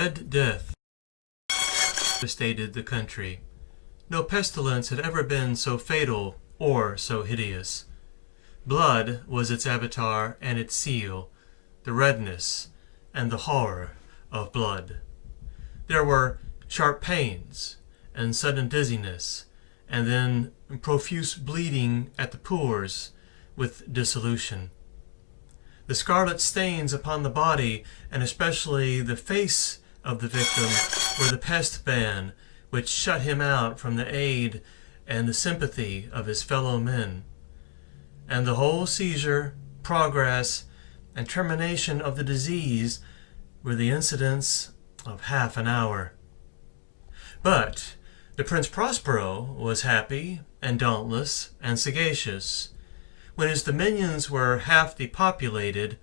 Red Death devastated the country. No pestilence had ever been so fatal or so hideous. Blood was its avatar and its seal, the redness and the horror of blood. There were sharp pains and sudden dizziness, and then profuse bleeding at the pores with dissolution. The scarlet stains upon the body, and especially the face of the victim, were the pest ban which shut him out from the aid and the sympathy of his fellow men. And the whole seizure, progress, and termination of the disease were the incidents of half an hour. But the Prince Prospero was happy and dauntless and sagacious. When his dominions were half depopulated,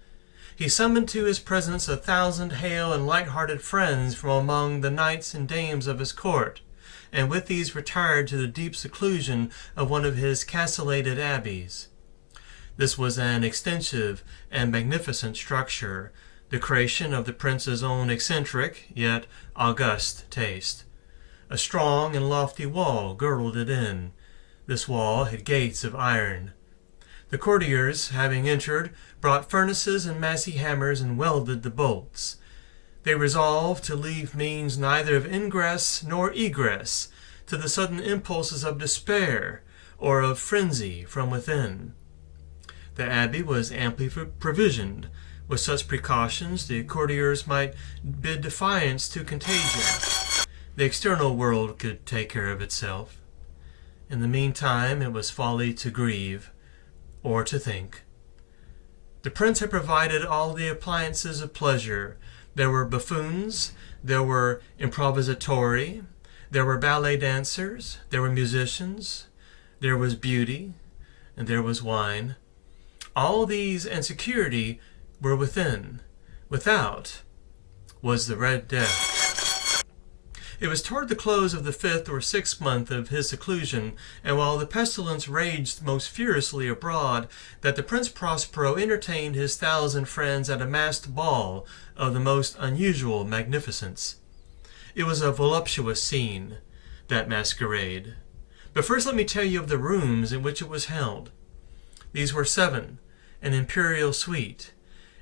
he summoned to his presence 1,000 hale and light-hearted friends from among the knights and dames of his court, and with these retired to the deep seclusion of one of his castellated abbeys. This was an extensive and magnificent structure, the creation of the prince's own eccentric yet august taste. A strong and lofty wall girdled it in. This wall had gates of iron. The courtiers, having entered, brought furnaces and massy hammers and welded the bolts. They resolved to leave means neither of ingress nor egress to the sudden impulses of despair or of frenzy from within. The abbey was amply provisioned. With such precautions, the courtiers might bid defiance to contagion. The external world could take care of itself. In the meantime, it was folly to grieve or to think. The prince had provided all the appliances of pleasure. There were buffoons, there were improvisatori, there were ballet dancers, there were musicians, there was beauty, and there was wine. All these and security were within. Without was the Red Death. It was toward the close of the 5th or 6th month of his seclusion, and while the pestilence raged most furiously abroad, that the Prince Prospero entertained his 1,000 friends at a masked ball of the most unusual magnificence. It was a voluptuous scene, that masquerade. But first let me tell you of the rooms in which it was held. These were 7, an imperial suite.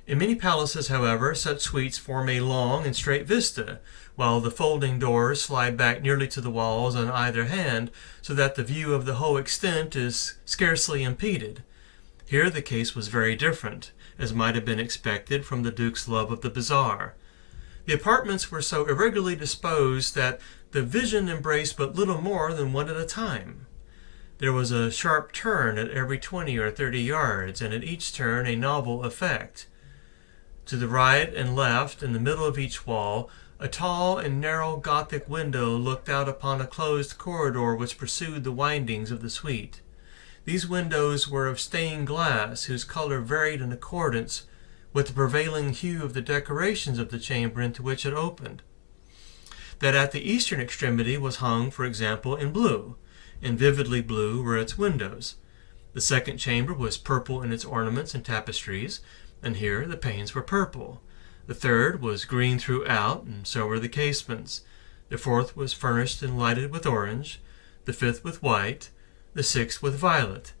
In many palaces, however, such suites form a long and straight vista, while the folding doors slide back nearly to the walls on either hand, so that the view of the whole extent is scarcely impeded. Here the case was very different, as might have been expected from the Duke's love of the bizarre. The apartments were so irregularly disposed that the vision embraced but little more than one at a time. There was a sharp turn at every 20 or 30 yards, and at each turn a novel effect. To the right and left, in the middle of each wall, a tall and narrow Gothic window looked out upon a closed corridor which pursued the windings of the suite. These windows were of stained glass, whose color varied in accordance with the prevailing hue of the decorations of the chamber into which it opened. That at the eastern extremity was hung, for example, in blue, and vividly blue were its windows. The second chamber was purple in its ornaments and tapestries, and here the panes were purple. The third was green throughout, and so were the casements. The fourth was furnished and lighted with orange, the fifth with white, the sixth with violet.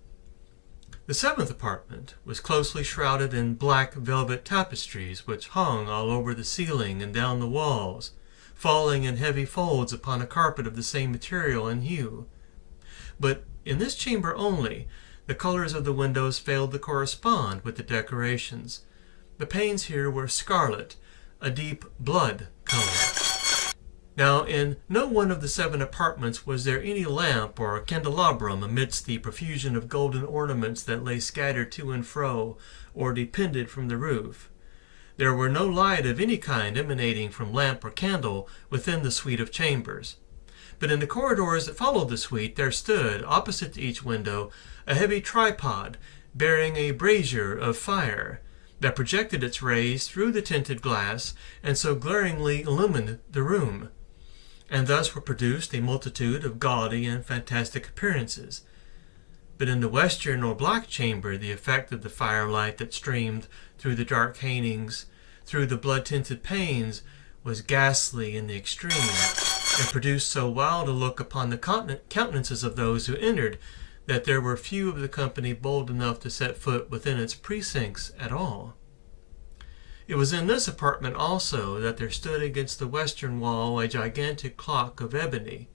The 7th apartment was closely shrouded in black velvet tapestries, which hung all over the ceiling and down the walls, falling in heavy folds upon a carpet of the same material and hue. But in this chamber only, the colors of the windows failed to correspond with the decorations. The panes here were scarlet, a deep blood color. Now, in no one of the 7 apartments was there any lamp or candelabrum amidst the profusion of golden ornaments that lay scattered to and fro or depended from the roof. There were no light of any kind emanating from lamp or candle within the suite of chambers. But in the corridors that followed the suite there stood, opposite to each window, a heavy tripod bearing a brazier of fire that projected its rays through the tinted glass and so glaringly illumined the room. And thus were produced a multitude of gaudy and fantastic appearances. But in the western or black chamber the effect of the firelight that streamed through the dark hangings, through the blood-tinted panes, was ghastly in the extreme, and produced so wild a look upon the countenances of those who entered that there were few of the company bold enough to set foot within its precincts at all. It was in this apartment also that there stood against the western wall a gigantic clock of ebony.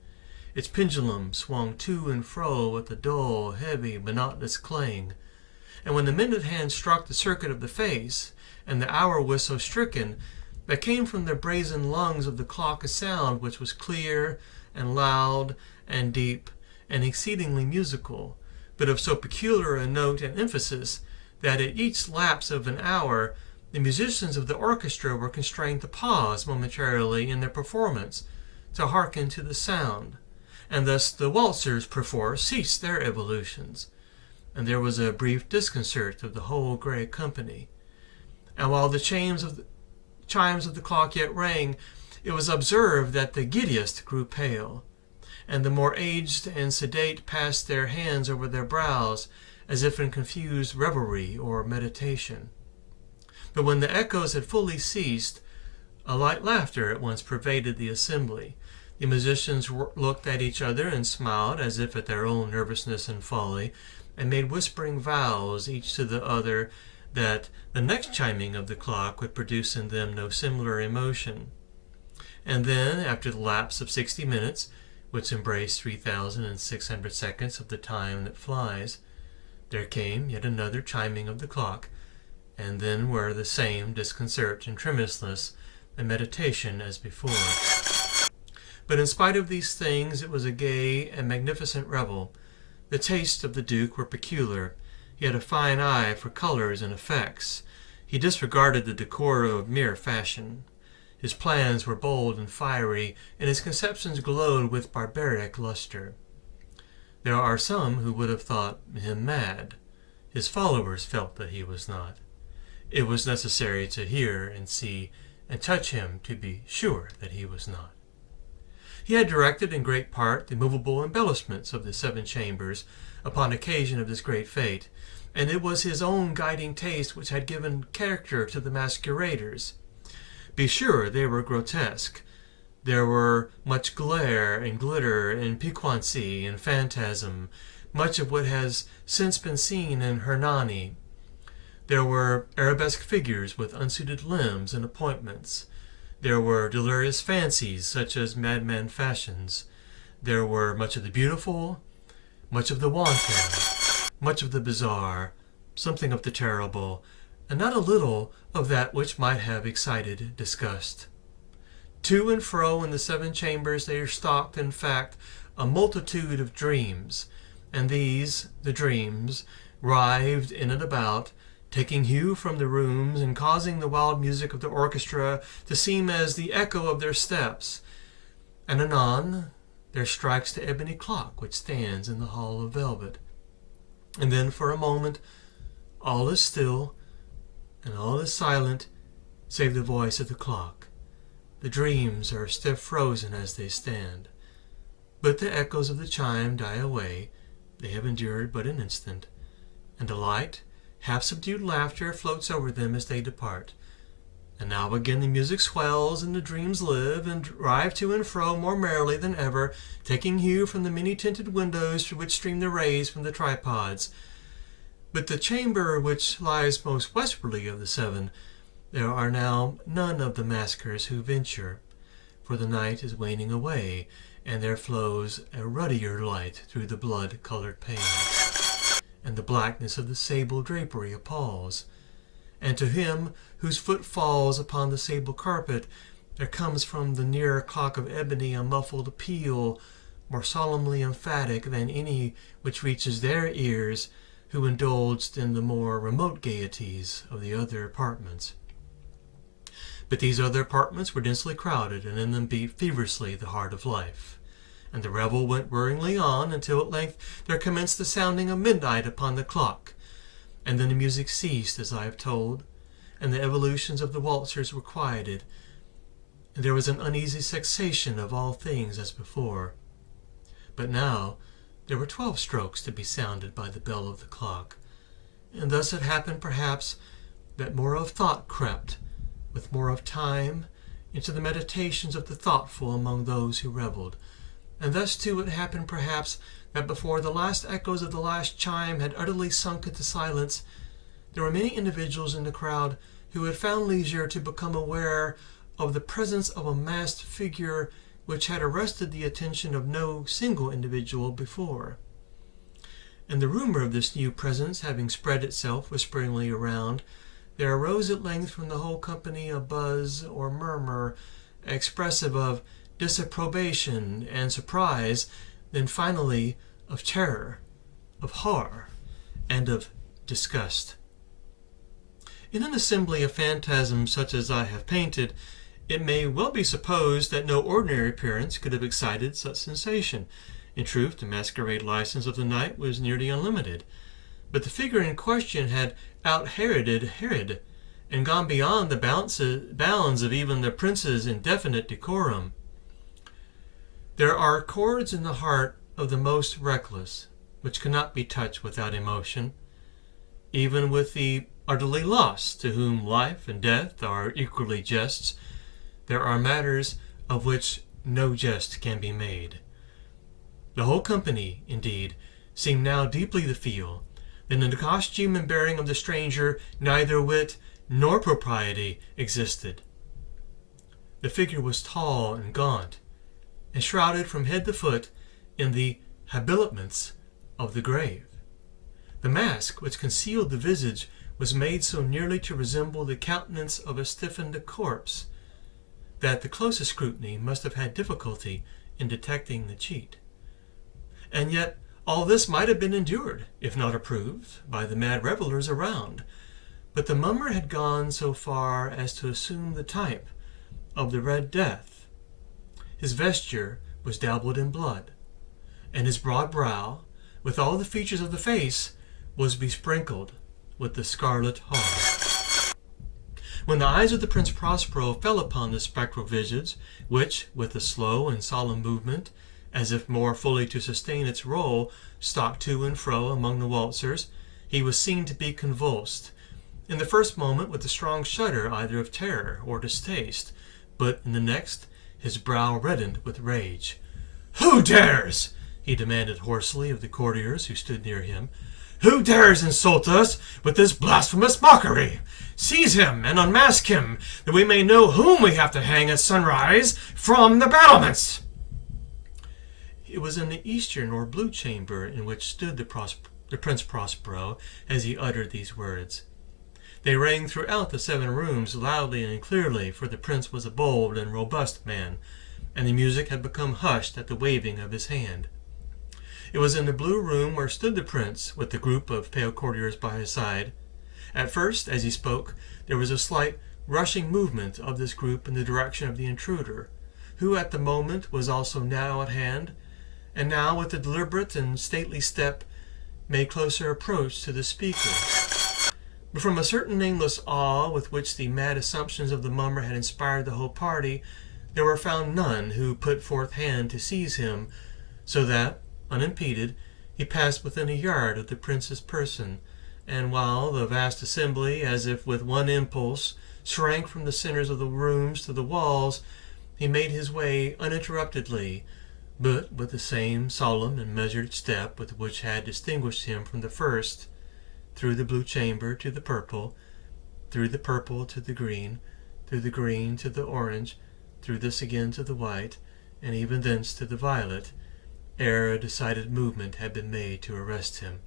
Its pendulum swung to and fro with a dull, heavy, monotonous clang, and when the minute hand struck the circuit of the face, and the hour was so stricken, there came from the brazen lungs of the clock a sound which was clear and loud and deep and exceedingly musical, but of so peculiar a note and emphasis that at each lapse of an hour the musicians of the orchestra were constrained to pause momentarily in their performance to hearken to the sound, and thus the waltzers perforce ceased their evolutions, and there was a brief disconcert of the whole gray company. And while the chimes of the clock yet rang, it was observed that the giddiest grew pale, and the more aged and sedate passed their hands over their brows, as if in confused revelry or meditation. But when the echoes had fully ceased, a light laughter at once pervaded the assembly. The musicians looked at each other and smiled, as if at their own nervousness and folly, and made whispering vows, each to the other, that the next chiming of the clock would produce in them no similar emotion. And then, after the lapse of 60 minutes, which embraced 3,600 seconds of the time that flies, there came yet another chiming of the clock, and then were the same disconcert and tremulousness and meditation as before. But in spite of these things, it was a gay and magnificent revel. The tastes of the Duke were peculiar. He had a fine eye for colors and effects. He disregarded the decor of mere fashion. His plans were bold and fiery, and his conceptions glowed with barbaric luster. There are some who would have thought him mad. His followers felt that he was not. It was necessary to hear and see and touch him to be sure that he was not. He had directed in great part the movable embellishments of the 7 chambers upon occasion of this great fete, and it was his own guiding taste which had given character to the masqueraders. Be sure they were grotesque. There were much glare and glitter and piquancy and phantasm, much of what has since been seen in Hernani. There were arabesque figures with unsuited limbs and appointments. There were delirious fancies, such as madman fashions. There were much of the beautiful, much of the wanton, much of the bizarre, something of the terrible, and not a little of that which might have excited disgust. To and fro in the 7 chambers there stalked, in fact, a multitude of dreams, and these, the dreams, writhed in and about, taking hue from the rooms and causing the wild music of the orchestra to seem as the echo of their steps. And anon there strikes the ebony clock which stands in the hall of velvet. And then for a moment all is still, and all is silent, save the voice of the clock. The dreams are stiff frozen as they stand. But the echoes of the chime die away. They have endured but an instant, and a light, half-subdued laughter floats over them as they depart. And now again the music swells, and the dreams live, and drive to and fro more merrily than ever, taking hue from the many-tinted windows through which stream the rays from the tripods. But the chamber which lies most westwardly of the 7, there are now none of the maskers who venture, for the night is waning away, and there flows a ruddier light through the blood-colored panes, and the blackness of the sable drapery appalls. And to him whose foot falls upon the sable carpet, there comes from the nearer clock of ebony a muffled peal, more solemnly emphatic than any which reaches their ears, who indulged in the more remote gaieties of the other apartments. But these other apartments were densely crowded, and in them beat feverishly the heart of life. And the revel went whirringly on, until at length there commenced the sounding of midnight upon the clock. And then the music ceased, as I have told, and the evolutions of the waltzers were quieted, and there was an uneasy cessation of all things as before. But now there were 12 strokes to be sounded by the bell of the clock, and thus it happened perhaps that more of thought crept, with more of time into the meditations of the thoughtful among those who reveled. And thus too it happened perhaps that before the last echoes of the last chime had utterly sunk into silence, there were many individuals in the crowd who had found leisure to become aware of the presence of a masked figure which had arrested the attention of no single individual before. And the rumor of this new presence having spread itself whisperingly around, there arose at length from the whole company a buzz or murmur expressive of disapprobation and surprise, then finally of terror, of horror, and of disgust. In an assembly of phantasms such as I have painted, it may well be supposed that no ordinary appearance could have excited such sensation. In truth, the masquerade license of the night was nearly unlimited. But the figure in question had out-Heroded Herod, and gone beyond the bounds of even the prince's indefinite decorum. There are chords in the heart of the most reckless which cannot be touched without emotion, even with the utterly lost, to whom life and death are equally jests. There are matters of which no jest can be made. The whole company, indeed, seemed now deeply to feel that in the costume and bearing of the stranger neither wit nor propriety existed. The figure was tall and gaunt, and shrouded from head to foot in the habiliments of the grave. The mask which concealed the visage was made so nearly to resemble the countenance of a stiffened corpse that the closest scrutiny must have had difficulty in detecting the cheat. And yet all this might have been endured, if not approved, by the mad revelers around. But the mummer had gone so far as to assume the type of the Red Death. His vesture was dabbled in blood, and his broad brow, with all the features of the face, was besprinkled with the scarlet horror. When the eyes of the Prince Prospero fell upon this spectral visage, which, with a slow and solemn movement, as if more fully to sustain its role, stalked to and fro among the waltzers, he was seen to be convulsed, in the first moment with a strong shudder either of terror or distaste, but in the next his brow reddened with rage. "Who dares?" he demanded hoarsely of the courtiers who stood near him. "Who dares insult us with this blasphemous mockery? Seize him and unmask him, that we may know whom we have to hang at sunrise from the battlements." It was in the eastern or blue chamber in which stood the Prince Prospero as he uttered these words. They rang throughout the 7 rooms loudly and clearly, for the prince was a bold and robust man, and the music had become hushed at the waving of his hand. It was in the blue room where stood the prince, with the group of pale courtiers by his side. At first, as he spoke, there was a slight rushing movement of this group in the direction of the intruder, who at the moment was also now at hand, and now with a deliberate and stately step made closer approach to the speaker. But from a certain nameless awe with which the mad assumptions of the mummer had inspired the whole party, there were found none who put forth hand to seize him, so that, unimpeded, he passed within a yard of the prince's person, and while the vast assembly, as if with one impulse, shrank from the centers of the rooms to the walls, he made his way uninterruptedly, but with the same solemn and measured step with which had distinguished him from the first, through the blue chamber to the purple, through the purple to the green to the orange, through this again to the white, and even thence to the violet, ere a decided movement had been made to arrest him.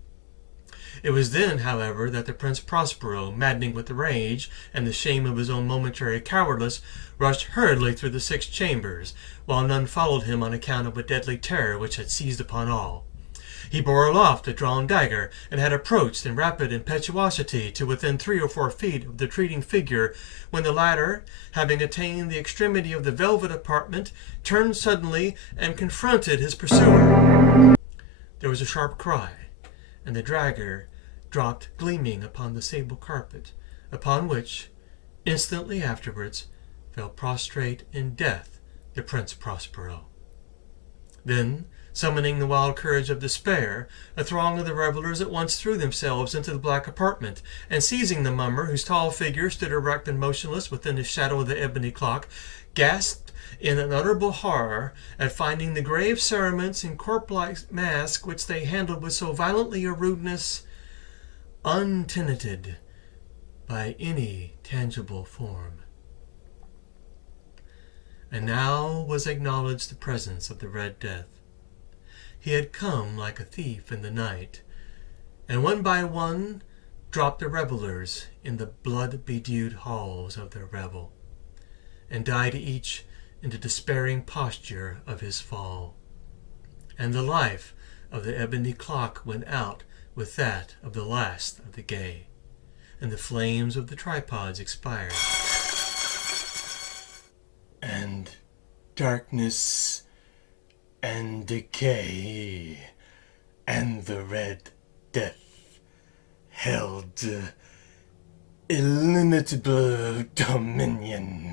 It was then, however, that the Prince Prospero, maddening with rage and the shame of his own momentary cowardice, rushed hurriedly through the 6 chambers, while none followed him on account of a deadly terror which had seized upon all. He bore aloft a drawn dagger, and had approached in rapid impetuosity to within 3 or 4 feet of the retreating figure, when the latter, having attained the extremity of the velvet apartment, turned suddenly and confronted his pursuer. There was a sharp cry, and the dagger dropped gleaming upon the sable carpet, upon which, instantly afterwards, fell prostrate in death the Prince Prospero. Then, summoning the wild courage of despair, a throng of the revelers at once threw themselves into the black apartment, and seizing the mummer, whose tall figure stood erect and motionless within the shadow of the ebony clock, gasped in unutterable horror at finding the grave cerements and corpse-like masque which they handled with so violently a rudeness untenanted by any tangible form. And now was acknowledged the presence of the Red Death. He had come like a thief in the night, and one by one dropped the revelers in the blood-bedewed halls of their revel, and died each in the despairing posture of his fall. And the life of the ebony clock went out with that of the last of the gay, and the flames of the tripods expired. And darkness and decay and the Red Death held illimitable dominion.